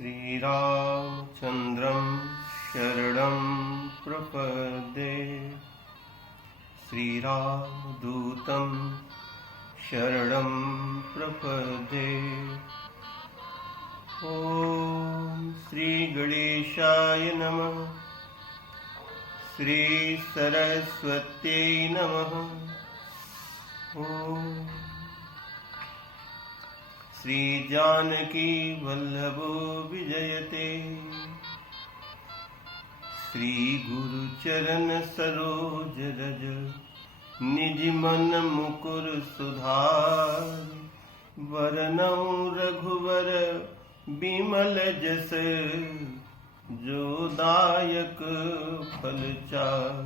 श्रीरामचन्द्रं शरणं प्रपद्ये। श्रीरामदूतं शरणं प्रपद्ये। ॐ श्रीगणेशाय नमः। श्रीसरस्वत्यै नमः। ॐ श्रीजानकी वल्लभो विजयते। श्रीगुरुचरण सरोज रज निज मन मुकुर सुधारि। वरनौ रघुवर बिमल जस जो दायक फल चार।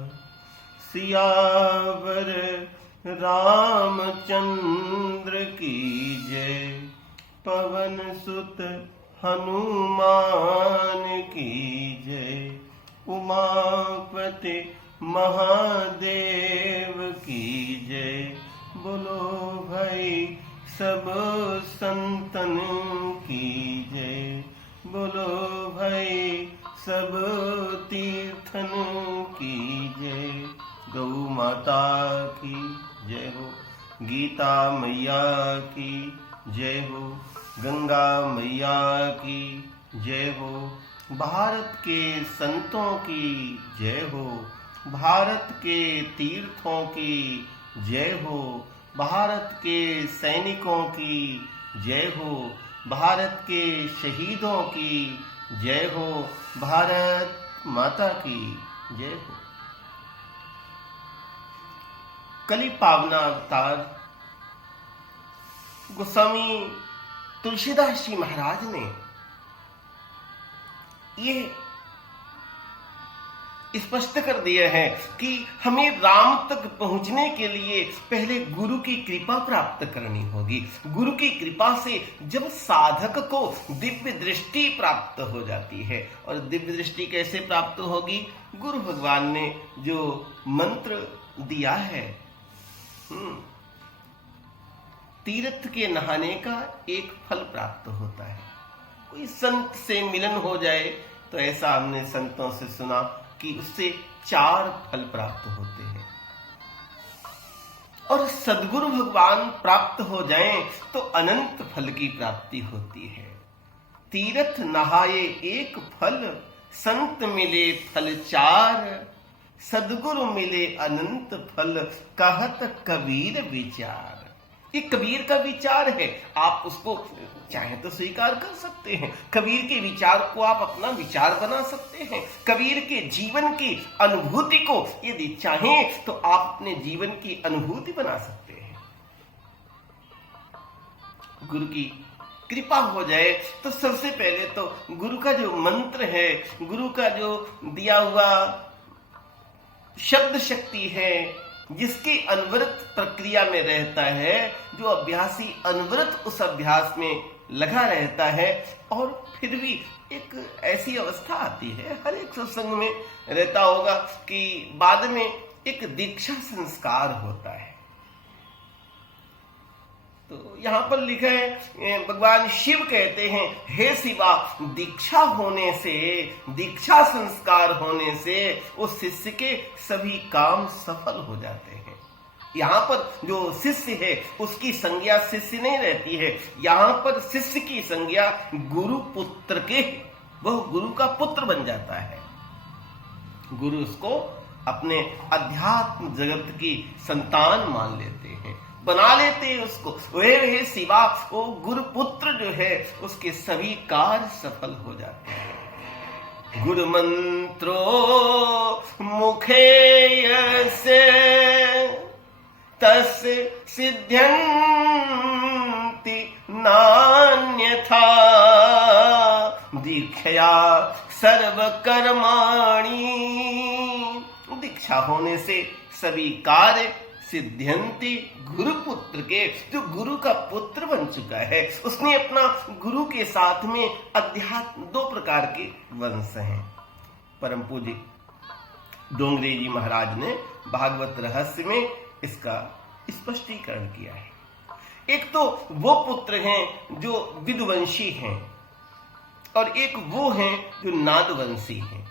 सियावर रामचंद्र की जय। पवन सुत हनुमान की जय। उमापति महादेव की जय। बोलो भाई सब संतन की जय। बोलो भाई सब तीर्थन की जय। गौ माता की जय हो। गीता मैया की जय हो। गंगा मैया की जय हो। भारत के संतों की जय हो। भारत के तीर्थों की जय हो। भारत के सैनिकों की जय हो। भारत के शहीदों की जय हो। भारत माता की जय हो। कली पावना अवतार गोस्वामी तुलसीदास जी महाराज ने ये स्पष्ट कर दिया है कि हमें राम तक पहुंचने के लिए पहले गुरु की कृपा प्राप्त करनी होगी। गुरु की कृपा से जब साधक को दिव्य दृष्टि प्राप्त हो जाती है, और दिव्य दृष्टि कैसे प्राप्त होगी? गुरु भगवान ने जो मंत्र दिया है, तीर्थ के नहाने का एक फल प्राप्त होता है। कोई संत से मिलन हो जाए तो ऐसा हमने संतों से सुना कि उससे 4 फल प्राप्त होते हैं। और सद्गुरु भगवान प्राप्त हो जाएं तो अनंत फल की प्राप्ति होती है। तीर्थ नहाए एक फल, संत मिले फल 4। सद्गुरु मिले अनंत फल, कहत कबीर विचार। ये कबीर का विचार है, आप उसको चाहे तो स्वीकार कर सकते हैं। कबीर के विचार को आप अपना विचार बना सकते हैं। कबीर के जीवन की अनुभूति को यदि चाहें तो आप अपने जीवन की अनुभूति बना सकते हैं। गुरु की कृपा हो जाए तो सबसे पहले तो गुरु का जो मंत्र है, गुरु का जो दिया हुआ शब्द शक्ति है, जिसकी अनवरत प्रक्रिया में रहता है, जो अभ्यासी अनवरत उस अभ्यास में लगा रहता है, और फिर भी एक ऐसी अवस्था आती है, हर एक सत्संग में रहता होगा कि बाद में एक दीक्षा संस्कार होता है। तो यहां पर लिखा है, भगवान शिव कहते हैं, हे शिवा, दीक्षा होने से, दीक्षा संस्कार होने से उस शिष्य के सभी काम सफल हो जाते हैं। यहाँ पर जो शिष्य है उसकी संज्ञा शिष्य नहीं रहती है, यहाँ पर शिष्य की संज्ञा गुरु पुत्र के, वह गुरु का पुत्र बन जाता है। गुरु उसको अपने अध्यात्म जगत की संतान मान लेते हैं, बना लेते हैं उसको। वे शिवा, वो गुरु पुत्र जो है उसके सभी कार्य सफल हो जाते हैं। गुरु मंत्रो मुखे यस्य तस् सिद्ध्यन्ति नान्यथा। दीक्षया सर्व कर्माणि। दीक्षा होने से सभी कार्य सिद्ध्यंति गुरु पुत्र के, जो गुरु का पुत्र बन चुका है, उसने अपना गुरु के साथ में अध्यात्म 2 प्रकार के वंश हैं। परम पूज्य डोंगरे जी महाराज ने भागवत रहस्य में इसका स्पष्टीकरण किया है। एक तो वो पुत्र हैं जो विदुवंशी हैं, और एक वो हैं जो नादवंशी हैं।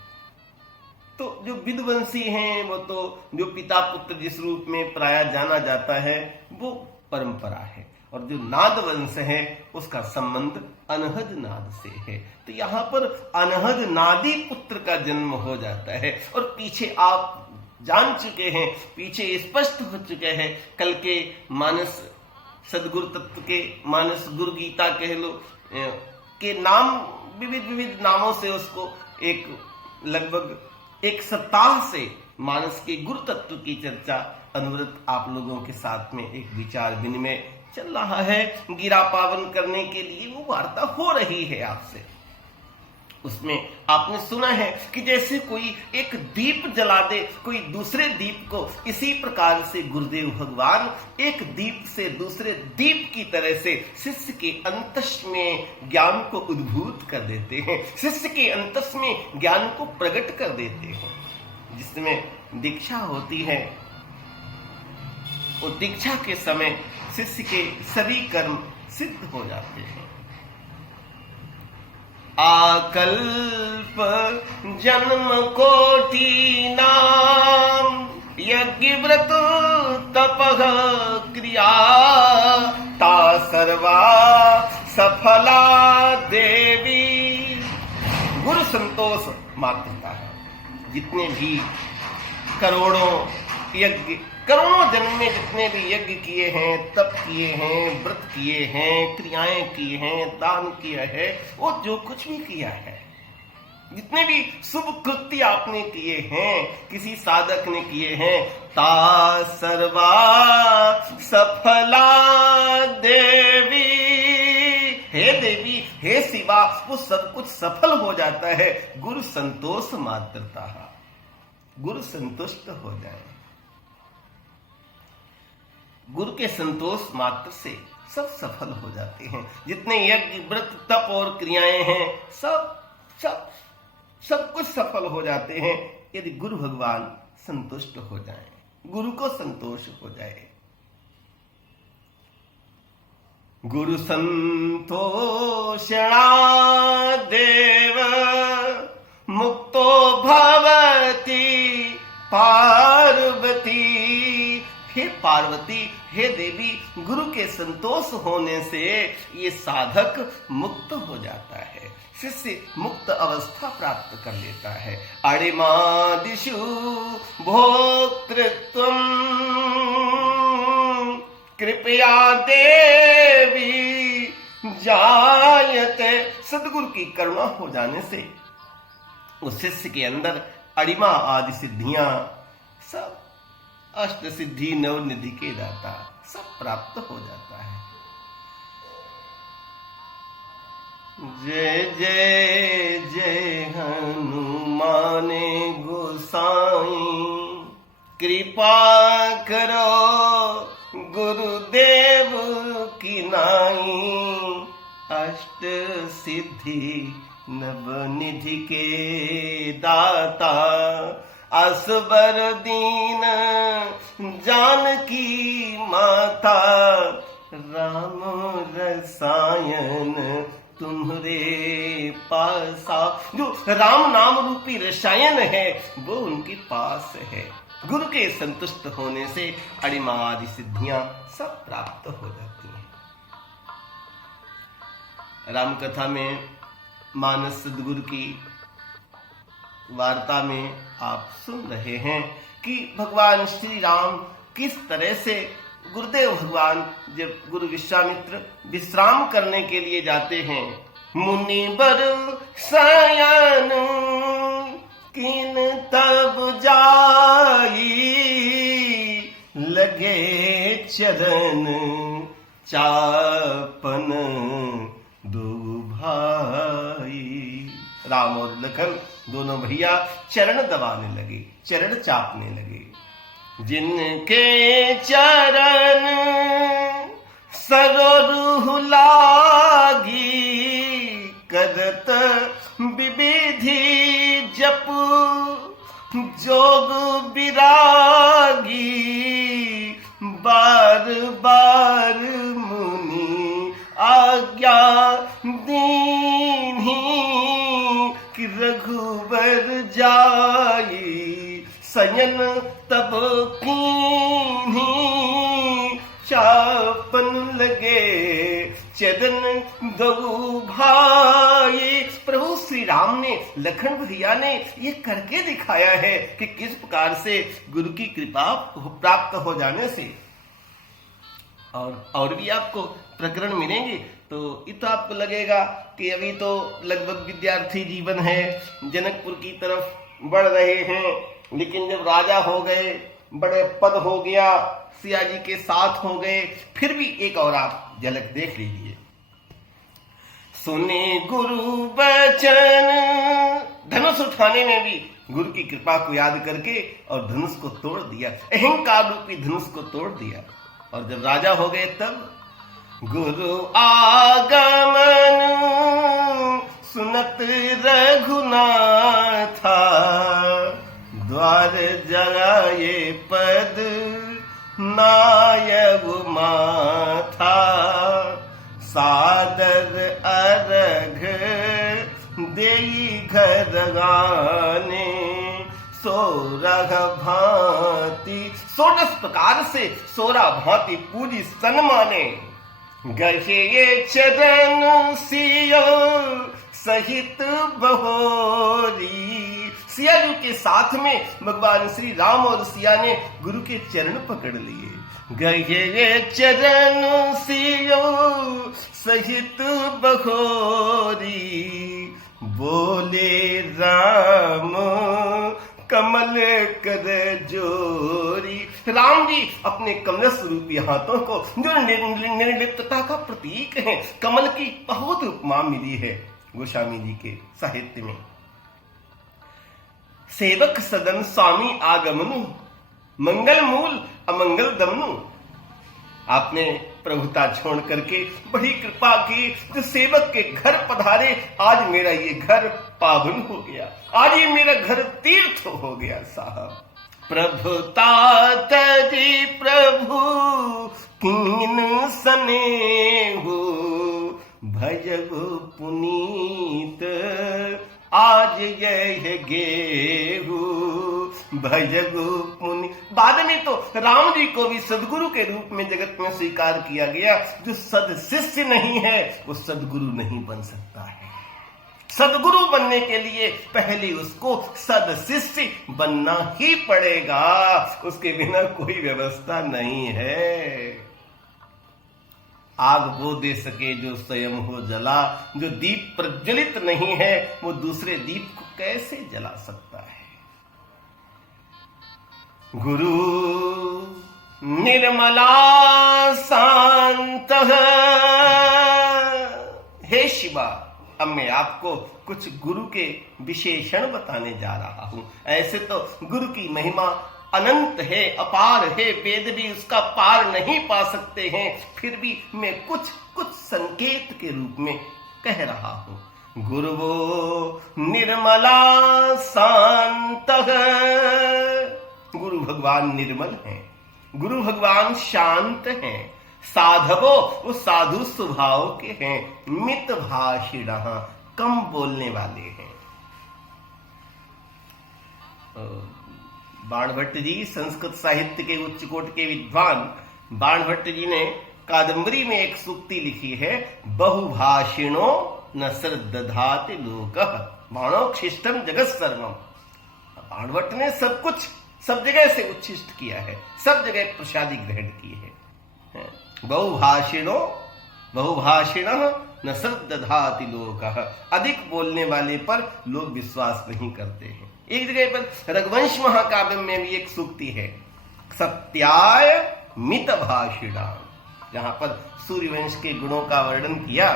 तो जो विदवंशी हैं वो तो जो पिता पुत्र जिस रूप में प्रायः जाना जाता है वो परंपरा है, और जो नादवंश है उसका संबंध अनहद नाद से है। तो यहाँ पर अनहद नादी पुत्र का जन्म हो जाता है। और पीछे आप जान चुके हैं, पीछे स्पष्ट हो चुके हैं, कल के मानस सदगुरु तत्व के मानस गुरु गीता कह लो के नाम विविध विविध नामों से उसको एक लगभग एक सप्ताह से मानस के गुरु तत्व की चर्चा अनुव्रत आप लोगों के साथ में एक विचार विनिमय चल रहा है। गिरा पावन करने के लिए वो वार्ता हो रही है आपसे। उसमें आपने सुना है कि जैसे कोई एक दीप जला दे कोई दूसरे दीप को, इसी प्रकार से गुरुदेव भगवान एक दीप से दूसरे दीप की तरह से शिष्य के अंतस में ज्ञान को उद्भूत कर देते हैं, शिष्य के अंतस में ज्ञान को प्रकट कर देते हैं। जिसमें दीक्षा होती है, वो दीक्षा के समय शिष्य के सभी कर्म सिद्ध हो जाते हैं। आकल्प जन्म कोटि नाम यज्ञ व्रत तपः क्रिया ता सर्वा सफला देवी। गुरु संतोष मात्रता है। जितने भी करोड़ों यज्ञ, करोड़ों जन्म में जितने भी यज्ञ किए हैं, तप किए हैं, व्रत किए हैं, क्रियाएं की हैं, दान किया है, वो जो कुछ भी किया है, जितने भी शुभ कृत्य आपने किए हैं, किसी साधक ने किए हैं, ता सर्वा सफला देवी। हे देवी, हे शिवा, वो सब कुछ सफल हो जाता है गुरु संतोष मात्रता। गुरु संतुष्ट हो जाए, गुरु के संतोष मात्र से सब सफल हो जाते हैं। जितने यज्ञ व्रत तप और क्रियाएं हैं, सब कुछ सफल हो जाते हैं यदि गुरु भगवान संतुष्ट हो जाएं, गुरु को संतोष हो जाए। गुरु संतोषणा देव मुक्तो भवति पार्वती। हे पार्वती, हे देवी, गुरु के संतोष होने से ये साधक मुक्त हो जाता है, शिष्य मुक्त अवस्था प्राप्त कर लेता है। अणिमादिषु भोक्तृत्वं कृपया देवी जायते। सदगुरु की करुणा हो जाने से उस शिष्य के अंदर अणिमा आदि सिद्धियां, सब अष्ट सिद्धि नवनिधि के दाता, सब प्राप्त हो जाता है। जय जय जय हनुमान गोसाई, कृपा करो गुरुदेव की नाई। अष्ट सिद्धि नवनिधि के दाता, असबर दीन जानकी माता। राम रसायन तुम्हारे पासा। जो राम नाम रूपी रसायन है वो उनके पास है। गुरु के संतुष्ट होने से अणिमा आदि सिद्धियां सब प्राप्त हो जाती हैं। राम कथा में मानस सदगुरु की वार्ता में आप सुन रहे हैं कि भगवान श्री राम किस तरह से, गुरुदेव भगवान जब गुरु विश्वामित्र विश्राम करने के लिए जाते हैं, मुनिवर शयन किन तब जाई, लगे चरण चापन दो भाई। राम और लखन दोनों भैया चरण दबाने लगे, चरण चापने लगे। जिनके चरण सरोरुह लागी, करत विविधि जप जोग विरागी। बार बार मुनि आज्ञा दीन्ही, कि रघुबर जाई सयन तब कीन्ही चापन लगे चरण दो भाई। प्रभु श्री राम ने, लखन भैया ने ये करके दिखाया है कि किस प्रकार से गुरु की कृपा प्राप्त हो जाने से। और भी आपको प्रकरण मिलेंगे तो ये तो आपको लगेगा कि अभी तो लगभग विद्यार्थी जीवन है, जनकपुर की तरफ बढ़ रहे हैं, लेकिन जब राजा हो गए, बड़े पद हो गया, सिया जी के साथ हो गए, फिर भी एक और आप झलक देख लीजिए। सुने गुरु वचन, धनुष उठाने में भी गुरु की कृपा को याद करके और धनुष को तोड़ दिया, अहंकार रूपी धनुष को तोड़ दिया। और जब राजा हो गए तब गुरु आगमन सुनत रघुनाथा द्वार जगाए पद नायक माथा सादर अर्घ देई घर गाने सोरह भांति 16 प्रकार से 16 भांति पूजी सन्माने गहे ये चरण सिया सहित बहोरी। सिया जी के साथ में भगवान श्री राम और सिया ने गुरु के चरण पकड़ लिए। गहे ये चरण सिया सहित बहोरी बोले राम कमल कर जोरी। राम जी अपने कमल स्वरूपी हाथों को, जो निर्लिप्तता का प्रतीक है, कमल की बहुत उपमा मिली है गोस्वामी जी के साहित्य में। सेवक सदन स्वामी आगमनु मंगल मूल अमंगल दमनु। आपने प्रभुता छोड़ करके बड़ी कृपा की, तो सेवक के घर पधारे। आज मेरा ये घर पावन हो गया, आज ये मेरा घर तीर्थ हो गया साहब। प्रभुता तजी प्रभु कीन सनेहु भजगु पुनीत आज यह गेहू भजगु पुनि। बाद में तो राम जी को भी सदगुरु के रूप में जगत में स्वीकार किया गया। जो सद शिष्य नहीं है वो सदगुरु नहीं बन सकता है। सदगुरु बनने के लिए पहले उसको सद शिष्य बनना ही पड़ेगा, उसके बिना कोई व्यवस्था नहीं है। आग वो दे सके जो स्वयं हो जला, जो दीप प्रज्वलित नहीं है वो दूसरे दीप को कैसे जला सकता है। गुरु निर्मला शांत। हे शिवा, अब मैं आपको कुछ गुरु के विशेषण बताने जा रहा हूं। ऐसे तो गुरु की महिमा अनंत है, अपार है, वेद भी उसका पार नहीं पा सकते हैं, फिर भी मैं कुछ संकेत के रूप में कह रहा हूं। गुरुवो निर्मला शांत। गुरु भगवान निर्मल हैं, गुरु भगवान शांत हैं। साधवो वो साधु स्वभाव के हैं। मित भाषिण कम बोलने वाले हैं। बाणभट्ट जी संस्कृत साहित्य के उच्च कोटि के विद्वान बाणभट्ट जी ने कादंबरी में एक सूक्ति लिखी है, बहुभाषिणो न श्रद्धाति लोकः बाणोच्छिष्टम जगत सर्वम। बाणभट्ट ने सब कुछ सब जगह से उच्छिष्ट किया है, सब जगह प्रसादी ग्रहण की है। बहुभाषिणः न श्रद्धाति लोकः। अधिक बोलने वाले पर लोग विश्वास नहीं करते हैं। एक जगह पर रघुवंश महाकाव्य में भी एक सूक्ति है, सत्याय मित भाषिणा, जहां पर सूर्यवंश के गुणों का वर्णन किया।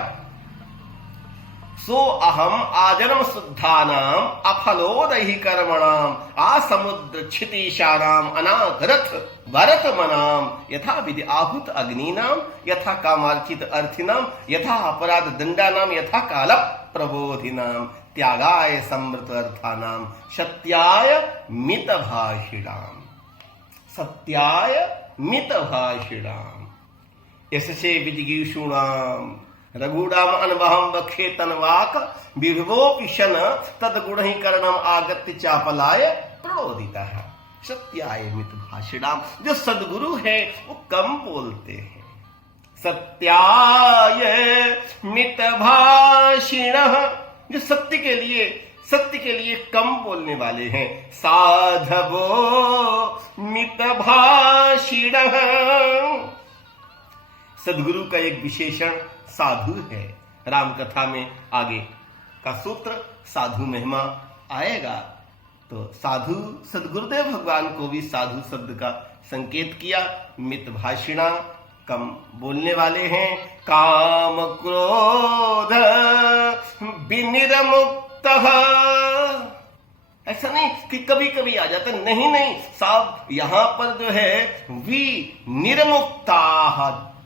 सो अहम आजन्म शुद्धानाम अफलोदहि कर्मणाम आसमुद्र क्षितिशानाम अनाघरथ भरत मनाम यथा विधि आहुत अग्निनाम यथा कामार्चित अर्थिनाम यथा अपराध दंडानाम यथा काल प्रबोधिनाम त्यागाय समृत अर्थानाम सत्याय मित भाषिणाम। सत्याय मित भाषिणाम यशसे विजिगीषूणाम रघुडाम अनवहम वखे तनवाक विभवो पिशन तद गुण ही करणम आगत्य चापलाय प्रणोदिता है। सत्याय मित भाषिणाम, जो सदगुरु है वो कम बोलते हैं। सत्याय मित भाषिण, जो सत्य के लिए कम बोलने वाले हैं। साधवो मित भाषिण, सदगुरु का एक विशेषण साधु है। राम कथा में आगे का सूत्र साधु महिमा आएगा। तो साधु सदगुरुदेव भगवान को भी साधु शब्द का संकेत किया। मित भाषिणा, कम बोलने वाले हैं। काम क्रोध विनिर्मुक्त, ऐसा नहीं कि कभी कभी आ जाता, नहीं साहब, यहां पर जो है विनिर्मुक्ता,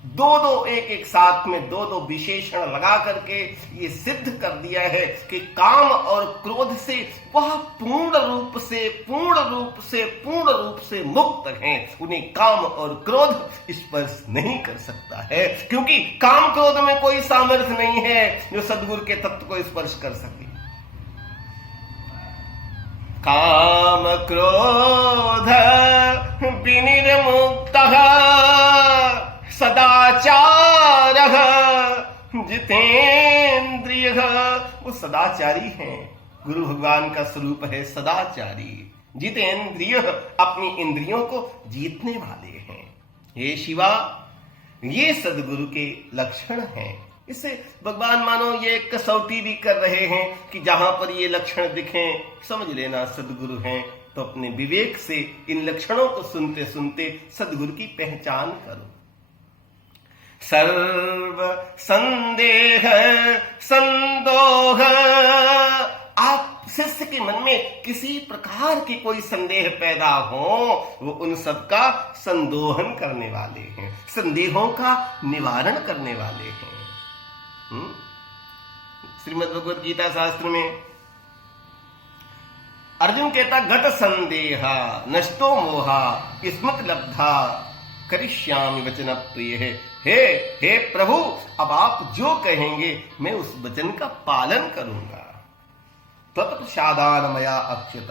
दो एक साथ में दो विशेषण लगा करके ये सिद्ध कर दिया है कि काम और क्रोध से वह पूर्ण रूप से मुक्त हैं। उन्हें काम और क्रोध स्पर्श नहीं कर सकता है, क्योंकि काम क्रोध में कोई सामर्थ्य नहीं है जो सद्गुरु के तत्व को स्पर्श कर सके। काम क्रोध विनिर्मुक्तः सदाचार जितेंद्रिय, वो सदाचारी हैं। गुरु भगवान का स्वरूप है सदाचारी। जितेंद्रिय, अपनी इंद्रियों को जीतने वाले हैं। हे शिवा, ये सदगुरु के लक्षण हैं। इससे भगवान मानो ये कसौटी भी कर रहे हैं कि जहां पर ये लक्षण दिखें समझ लेना सदगुरु हैं। तो अपने विवेक से इन लक्षणों को सुनते सुनते सदगुरु की पहचान करो। सर्व संदेह संदोह, आप शिष्य के मन में किसी प्रकार की कोई संदेह पैदा हो, वो उन सब का संदोहन करने वाले हैं, संदेहों का निवारण करने वाले हैं। श्रीमद् भगवद गीता शास्त्र में अर्जुन कहता, गत संदेहा नष्टो मोहा स्मृत लब्धा करिष्यामि वचन प्रिय है। हे प्रभु, अब आप जो कहेंगे मैं उस वचन का पालन करूंगा। तत्प्रसादान मया अच्युत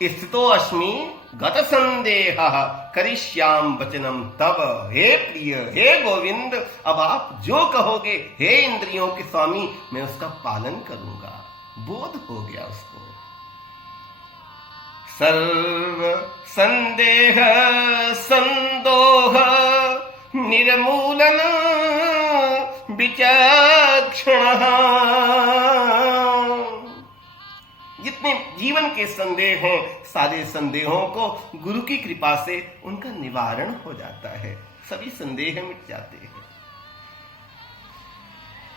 स्थितो अस्मि गत संदेह करिष्याम वचनम तब। हे प्रिय, हे गोविंद, अब आप जो कहोगे हे इंद्रियों के स्वामी, मैं उसका पालन करूंगा। बोध हो गया उसको। सर्व संदेह संदोह निर्मूलन विचक्षण, जितने जीवन के संदेह हैं सारे संदेहों को गुरु की कृपा से उनका निवारण हो जाता है, सभी संदेह मिट जाते हैं।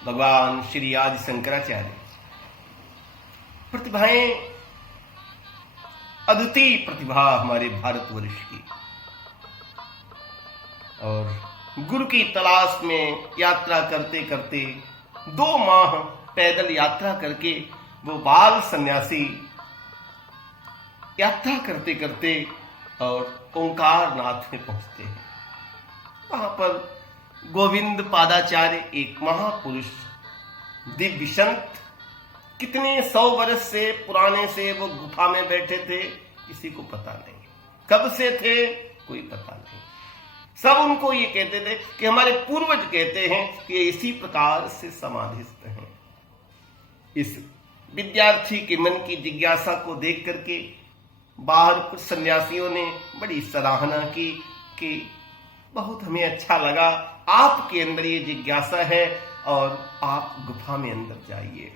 भगवान श्री आदि शंकराचार्य, प्रतिभाएं अद्वितीय प्रतिभा हमारे भारतवर्ष की, और गुरु की तलाश में यात्रा करते करते 2 माह पैदल यात्रा करके वो बाल सन्यासी यात्रा करते करते और ओंकार नाथ में पहुंचते हैं। वहां पर गोविंद पादाचार्य, एक महापुरुष दिव्य संत, कितने 100 वर्ष से पुराने से वो गुफा में बैठे थे, किसी को पता नहीं। कब से थे कोई पता नहीं। सब उनको ये कहते थे कि हमारे पूर्वज कहते हैं कि इसी प्रकार से समाधिस्थ हैं। इस विद्यार्थी के मन की जिज्ञासा को देख करके बाहर कुछ सन्यासियों ने बड़ी सराहना की कि बहुत हमें अच्छा लगा, आपके अंदर ये जिज्ञासा है और आप गुफा में अंदर जाइए।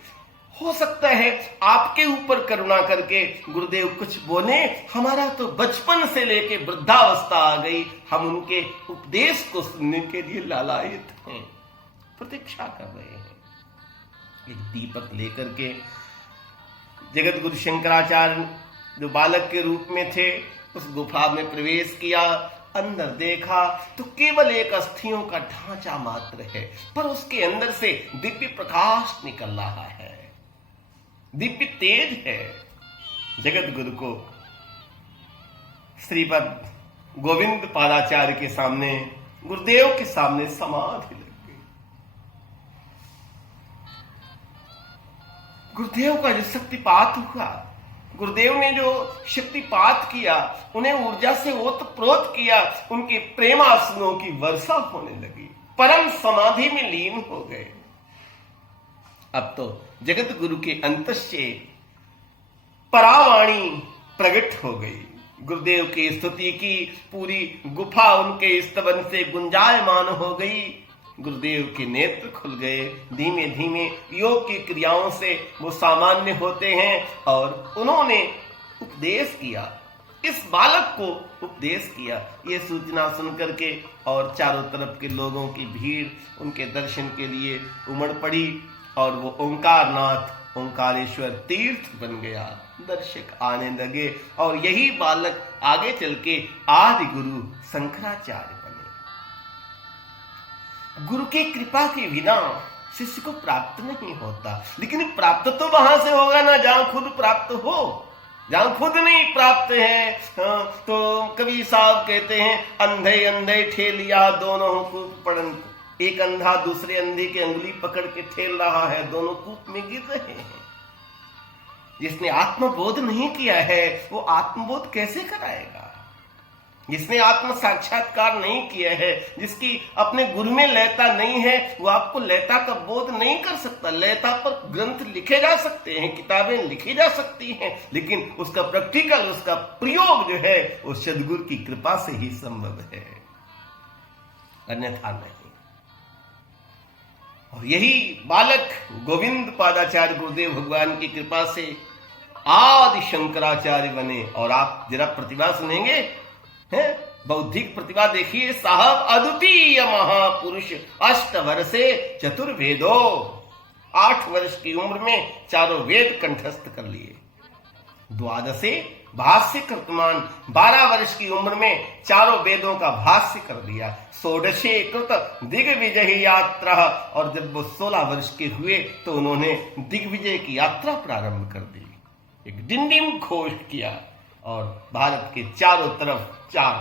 हो सकता है आपके ऊपर करुणा करके गुरुदेव कुछ बोले, हमारा तो बचपन से लेके वृद्धावस्था आ गई, हम उनके उपदेश को सुनने के लिए लालायित हैं, प्रतीक्षा कर रहे हैं। एक दीपक लेकर के जगत गुरु शंकराचार्य जो बालक के रूप में थे उस गुफा में प्रवेश किया। अंदर देखा तो केवल एक अस्थियों का ढांचा मात्र है, पर उसके अंदर से दिव्य प्रकाश निकल रहा है, दिव्य तेज है। जगत गुरु को श्रीपद गोविंद पादाचार्य के सामने, गुरुदेव के सामने समाधि लग गई। गुरुदेव का जो शक्तिपात हुआ, गुरुदेव ने जो शक्तिपात किया, उन्हें ऊर्जा से ओतप्रोत किया, उनके प्रेमाश्रुओं की वर्षा होने लगी, परम समाधि में लीन हो गए। अब तो जगत गुरु के अंतस्य परावाणी प्रकट हो गई। गुरुदेव की स्तुति की पूरी गुफा उनके स्तवन से गुंजायमान हो गई। गुरुदेव के नेत्र खुल गए। धीमे धीमे योग की क्रियाओं से वो सामान्य होते हैं और उन्होंने उपदेश किया, इस बालक को उपदेश किया। ये सूचना सुनकर के और चारों तरफ के लोगों की भीड़ उनके दर्शन के लिए उमड़ पड़ी और वो ओंकारनाथ, ओंकारेश्वर तीर्थ बन गया। दर्शक आने लगे और यही बालक आगे चल के आदि गुरु शंकराचार्य बने। गुरु की कृपा के बिना शिष्य को प्राप्त नहीं होता, लेकिन प्राप्त तो वहां से होगा ना जहां खुद प्राप्त हो। जहां खुद नहीं प्राप्त है तो कबीर साहब कहते हैं, अंधे अंधे ठेलिया दोनों कूप पड़न। एक अंधा दूसरे अंधे की अंगुली पकड़ के ठेल रहा है, दोनों कूप में गिर रहे हैं। जिसने आत्मबोध नहीं किया है वो आत्मबोध कैसे कराएगा? जिसने आत्म साक्षात्कार नहीं किया है, जिसकी अपने गुरु में लयता नहीं है, वो आपको लयता का बोध नहीं कर सकता। लयता पर ग्रंथ लिखे जा सकते हैं, किताबें लिखी जा सकती हैं, लेकिन उसका प्रैक्टिकल, उसका प्रयोग जो है वो सद्गुरु की कृपा से ही संभव है, अन्यथा नहीं। और यही बालक गोविंद पादाचार्य गुरुदेव भगवान की कृपा से आदि शंकराचार्य बने। और आप जरा प्रतिभा सुनेंगे, हैं? बौद्धिक प्रतिभा देखिए। साहब अद्वितीय महापुरुष 8 वर्षे चतुर्वेदो, 8 वर्ष की उम्र में चारों वेद कंठस्थ कर लिए। 12 भाष्य कर्तमान, 12 वर्ष की उम्र में चारों वेदों का भाष्य कर दिया। 16 कृत दिग्विजय यात्रा, और जब वो 16 वर्ष के हुए तो उन्होंने दिग्विजय की यात्रा प्रारंभ कर दी। एक डिंडिम घोष किया और भारत के चारों तरफ 4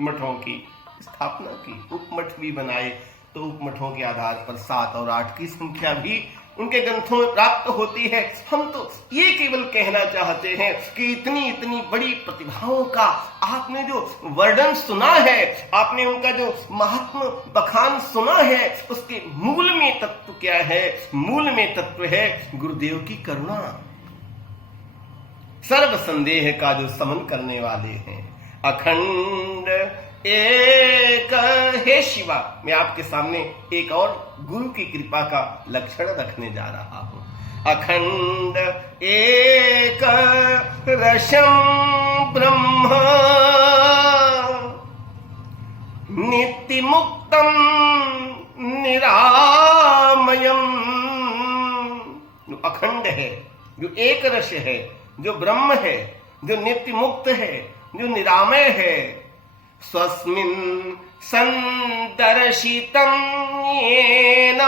मठों की स्थापना की। उपमठ भी बनाए, तो उपमठों के आधार पर 7 और 8 की संख्या भी उनके ग्रंथों में प्राप्त होती है। हम तो ये केवल कहना चाहते हैं कि इतनी इतनी बड़ी प्रतिभाओं का आपने जो वर्णन सुना है, आपने उनका जो महात्म बखान सुना है, उसके मूल में तत्व क्या है? मूल में तत्व है गुरुदेव की करुणा, सर्व संदेह का जो समन करने वाले हैं। अखंड एक हे शिवा। मैं आपके सामने एक और गुरु की कृपा का लक्षण रखने जा रहा हूं। अखंड एक रसम ब्रह्म नित्य मुक्तम निरामयम। जो अखंड है, जो एक रस है, जो ब्रह्म है, जो नित्य मुक्त है, जो निरामय है, स्वस्मिन् संदर्शितं येन,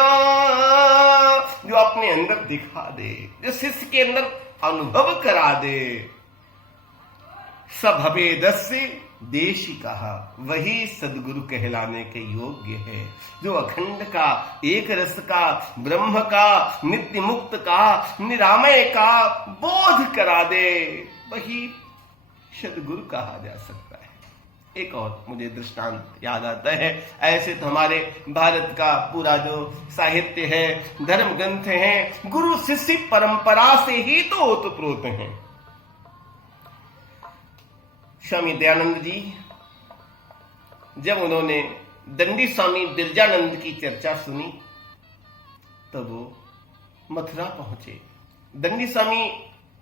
जो अपने अंदर दिखा दे, जो शिष्य के अंदर अनुभव करा दे। सभवेदस्य देशिकः, वही सदगुरु कहलाने के योग्य है। जो अखंड का, एक रस का, ब्रह्म का, नित्य मुक्त का, निरामय का बोध करा दे, वही सदगुरु कहा जा सकता है। एक और मुझे दृष्टांत याद आता है। ऐसे तो हमारे भारत का पूरा जो साहित्य है, धर्म ग्रंथ हैं, गुरु शिष्य परंपरा से ही तो ओतप्रोत हैं। स्वामी दयानंद जी जब उन्होंने दंडी स्वामी बिरजानंद की चर्चा सुनी तो वो मथुरा पहुंचे। दंडी स्वामी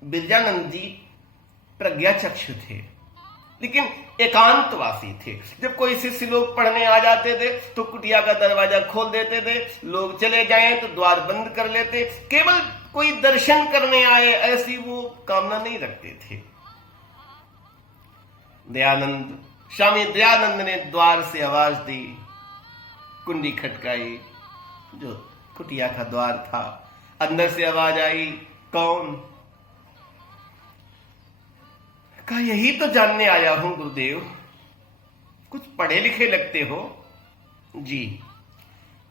बिरजानंद जी प्रज्ञाचक्षु थे, लेकिन एकांतवासी थे। जब कोई शिष्य लोग पढ़ने आ जाते थे तो कुटिया का दरवाजा खोल देते थे, लोग चले जाएं तो द्वार बंद कर लेते। केवल कोई दर्शन करने आए ऐसी वो कामना नहीं रखते थे। दयानंद, स्वामी दयानंद ने द्वार से आवाज दी, कुंडी खटकाई, जो कुटिया का द्वार था। अंदर से आवाज आई, कौन? कहा, यही तो जानने आया हूं गुरुदेव। कुछ पढ़े लिखे लगते हो। जी,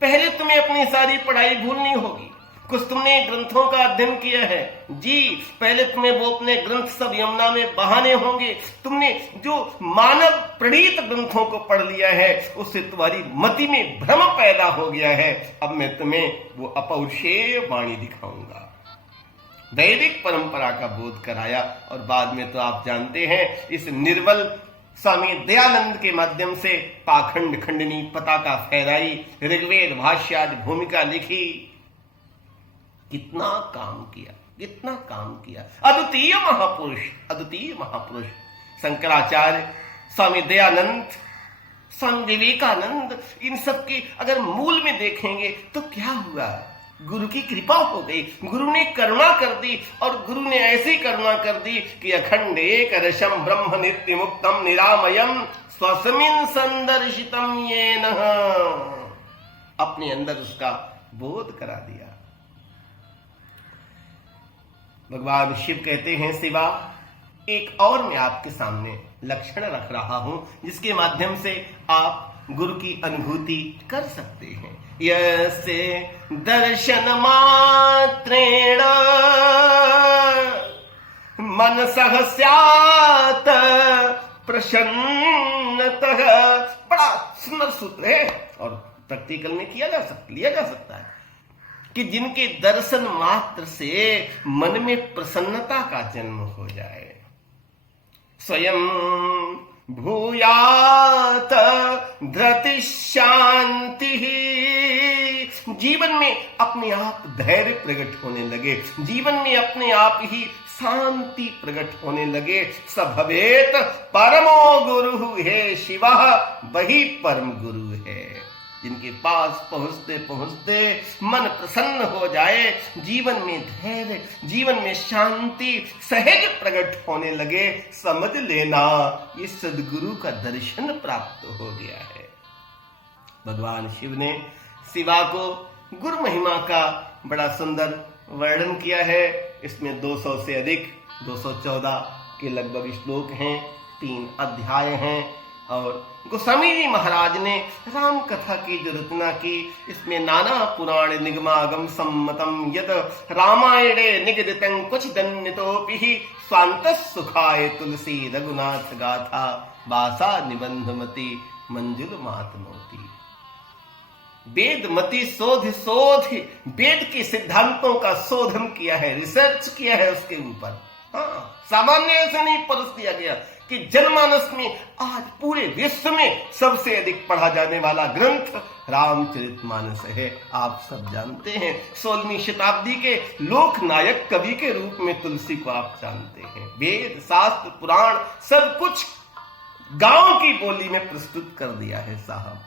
पहले तुम्हें अपनी सारी पढ़ाई भूलनी होगी। कुछ तुमने ग्रंथों का अध्ययन किया है जी, पहले तुम्हें वो अपने ग्रंथ सब यमुना में बहाने होंगे। तुमने जो मानव प्रणीत ग्रंथों को पढ़ लिया है उससे तुम्हारी मति में भ्रम पैदा हो गया है। अब मैं तुम्हें वो अपौरुषेय वाणी दिखाऊंगा। वैदिक परंपरा का बोध कराया और बाद में तो आप जानते हैं इस निर्बल स्वामी दयानंद के माध्यम से पाखंड खंडनी पताका फहराई, ऋग्वेद भाष्य आदि भूमिका लिखी। कितना काम किया, कितना काम किया। अद्वितीय महापुरुष, अद्वितीय महापुरुष शंकराचार्य, स्वामी दयानंद, स्वामी विवेकानंद, इन सब के अगर मूल में देखेंगे तो क्या हुआ? गुरु की कृपा हो गई, गुरु ने करुणा कर दी और गुरु ने ऐसी करुणा कर दी कि अखंड एक रसम ब्रह्म नित्य मुक्तम निरामयम स्वसमिन संदर्शितम येन, अपने अंदर उसका बोध करा दिया। भगवान शिव कहते हैं, शिवा एक और मैं आपके सामने लक्षण रख रहा हूं जिसके माध्यम से आप गुरु की अनुभूति कर सकते हैं। यस्य दर्शन मात्रेण मनसः स्यात् प्रसन्नतः। बड़ा सुंदर सूत्र है और प्रैक्टिकल में लिया जा सकता है कि जिनके दर्शन मात्र से मन में प्रसन्नता का जन्म हो जाए। स्वयं भूयात धृति शांति, जीवन में अपने आप धैर्य प्रकट होने लगे, जीवन में अपने आप ही शांति प्रकट होने लगे। स भवेत परमो गुरु है शिवा, वही परम गुरु है। जिनके पास पहुंचते पहुंचते मन प्रसन्न हो जाए, जीवन में धैर्य, जीवन में शांति सहज प्रकट होने लगे, समझ लेना ये सदगुरु का दर्शन प्राप्त हो गया है। भगवान शिव ने शिवा को गुरु महिमा का बड़ा सुंदर वर्णन किया है। इसमें 200 से अधिक 214 के लगभग श्लोक हैं, 3 अध्याय हैं और गोस्वामी जी महाराज ने राम कथा की जो रचना की, इसमें नाना पुराण निगमागम सम्मतम यद रामायणे निगदितं कुछ दन्यतोपि स्वांत सुखाय तुलसी रघुनाथ गाथा बासा निबंधमति मंजुल मातनोती। वेदमती शोध वेद के सिद्धांतों का शोधन किया है, रिसर्च किया है उसके ऊपर। हाँ, सामान्य ऐसे नहीं परस दिया गया कि जनमानस में आज पूरे विश्व में सबसे अधिक पढ़ा जाने वाला ग्रंथ रामचरितमानस है। आप सब जानते हैं 16वीं शताब्दी के लोकनायक कवि के रूप में तुलसी को आप जानते हैं। वेद शास्त्र पुराण सब कुछ गांव की बोली में प्रस्तुत कर दिया है साहब।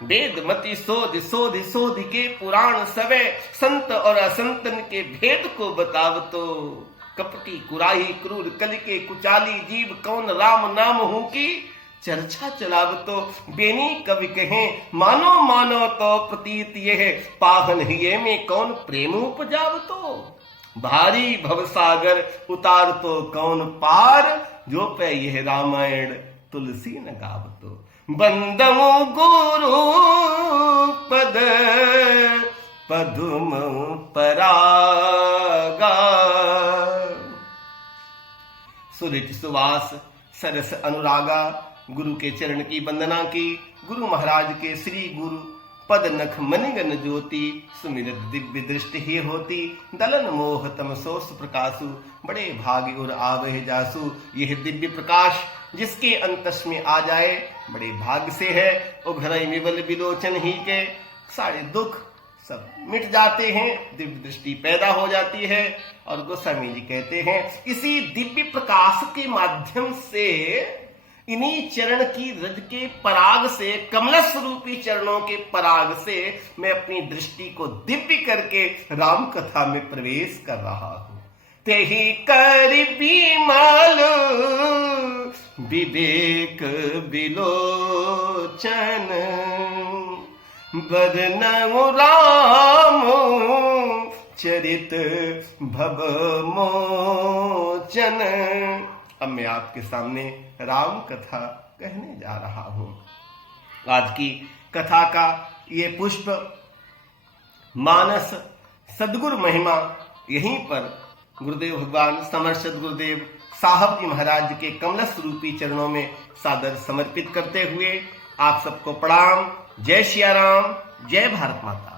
वेदमती शोध के पुराण सवे, संत और असंतन के भेद को बताव तो। कपटी कुराही क्रूर कल के कुचाली जीव कौन राम नाम हूं की चर्चा चलाव तो। बेनी कवि कहे मानो मानो तो प्रतीत यह पाहन हिये में कौन प्रेम उपजाव तो। भारी भवसागर उतार तो कौन पार जो पे यह रामायण तुलसी न गाव तो। बंदमु गुरु पद पदुम परागा, सुरिच सुवास सरस अनुरागा। गुरु के चरण की वंदना की, गुरु महाराज के श्री गुरु पद नख मनिगन ज्योति। सुमिरत दिव्य दृष्टि ही होती, दलन मोह तमसोस प्रकाशु। बड़े भाग्य और आवह जासु, यह दिव्य प्रकाश जिसके अंतस में आ जाए बड़े भाग्य से है। उभरई विबल विलोचन ही के सारे दुख सब मिट जाते हैं, दिव्य दृष्टि पैदा हो जाती है। और गोस्वामी जी कहते हैं इसी दिव्य प्रकाश के माध्यम से, इन्हीं चरण की रज के पराग से, कमलस रूपी चरणों के पराग से मैं अपनी दृष्टि को दिव्य करके राम कथा में प्रवेश कर रहा हूं। तेहि कर बिमल विवेक विलोचन, बरनउ राम चरित भव मोचन। अब मैं आपके सामने राम कथा कहने जा रहा हूं। आज की कथा का ये पुष्प मानस सदगुरु महिमा यहीं पर गुरुदेव भगवान समर्थ सदगुरुदेव साहब जी महाराज के कमलस्थ रूपी चरणों में सादर समर्पित करते हुए आप सबको प्रणाम। जय सिया राम, जय भारत माता।